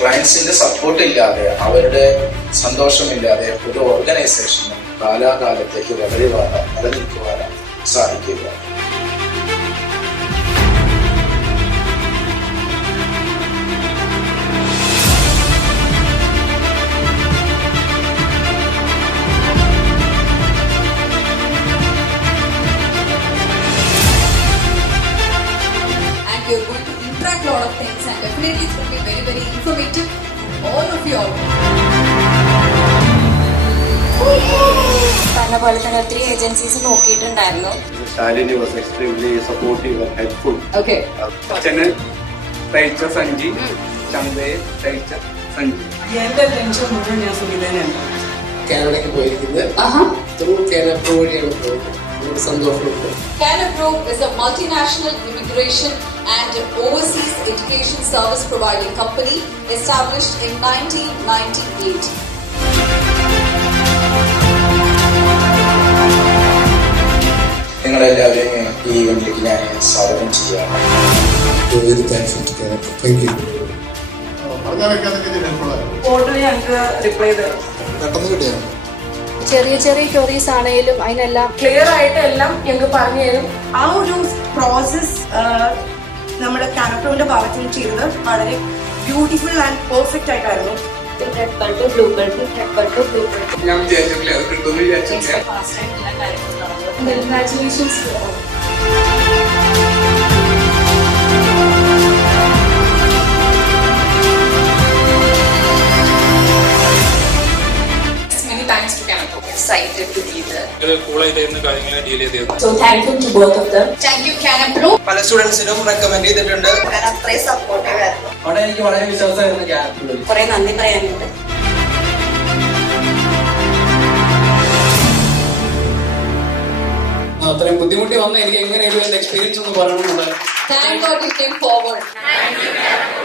ക്ലയൻസിന്റെ support ഇല്ലാതെ, അവരുടെ സന്തോഷമില്ലാതെ ഒരു ഓർഗനൈസേഷന് കാലാകാലത്തേക്ക് വളരുവാനോ നിലനിൽക്കുവാനോ സാധിക്കില്ല. You're going to interact a lot of things, and definitely it's going to be very, very informative to all of you all. പറഞ്ഞ പോലെ തന്നെ ഒത്തിരി ഏജൻസീസ് നോക്കിയിട്ടുണ്ടായിരുന്നു. Shalini was extremely supportive and helpful. Okay. അച്ഛന് തയ്ച്ച സഞ്ചി, ചന്തയെ തയ്ച്ച സഞ്ചി. എന്റെ ടെൻഷൻ മുഴുവൻ ഞാൻ സുഖിതനാണ്. കാനഡയ്ക്ക് പോയിരിക്കുന്നത് ത്രൂ കാനപ്രോ വഴിയാണ് പോയത്. സന്തോഷമുണ്ട്. Canapro is a multinational immigration and overseas education service providing company established in 1998. നിങ്ങളെല്ലാവരെയും ഈ ഇവന്റിലേക്ക് ഞാൻ സ്വാഗതം ചെയ്യാം. വെരി താങ്ക്ഫുൾ ടു കാനപ്രോ. Thank you. ഫോട്ടോയിൽ ഞങ്ങൾക്ക് റിപ്ലൈ തരും. പെട്ടെന്ന് കിട്ടിയാണ്. ചെറിയ ചെറിയ ക്വറീസ് ആണെങ്കിലും അതിനെല്ലാം ക്ലിയർ ആയിട്ട് എല്ലാം ഞങ്ങൾക്ക് പറഞ്ഞു തരും. ആ ഒരു പ്രോസസ് നമ്മുടെ കാനപ്രോന്റെ ഭാഗത്ത് നിന്ന് ചെയ്തത് വളരെ ബ്യൂട്ടിഫുൾ ആൻഡ് പെർഫെക്റ്റ് ആയിട്ടായിരുന്നു. Red belt, blue belt, red belt, blue belt. ഞാൻ വിചാരിച്ചിട്ടില്ല അത് കിട്ടുമെന്ന് വിചാരിച്ചിട്ടില്ല. Congratulations. Many thanks to Canapro. Excited to be there. So thank you to both of them. Thank you Canapro. പല സ്റ്റുഡൻസിനും റെക്കമെൻഡ് ചെയ്തിട്ടുണ്ട്. അത്രയും supportive ആയിരുന്നു. അവിടെ എനിക്ക് വളരെ വിശ്വാസമായിരുന്നു ക്യാനപ്രോയിൽ. കുറെ നന്ദി പറയാനുണ്ട്. അത്രയും ബുദ്ധിമുട്ടി വന്ന എനിക്ക് എങ്ങനെയായിരുന്നു എക്സ്പീരിയൻസ് ഒന്ന് പറയണമെന്നുണ്ട്. Thank God you came forward. Thank you, Canapro.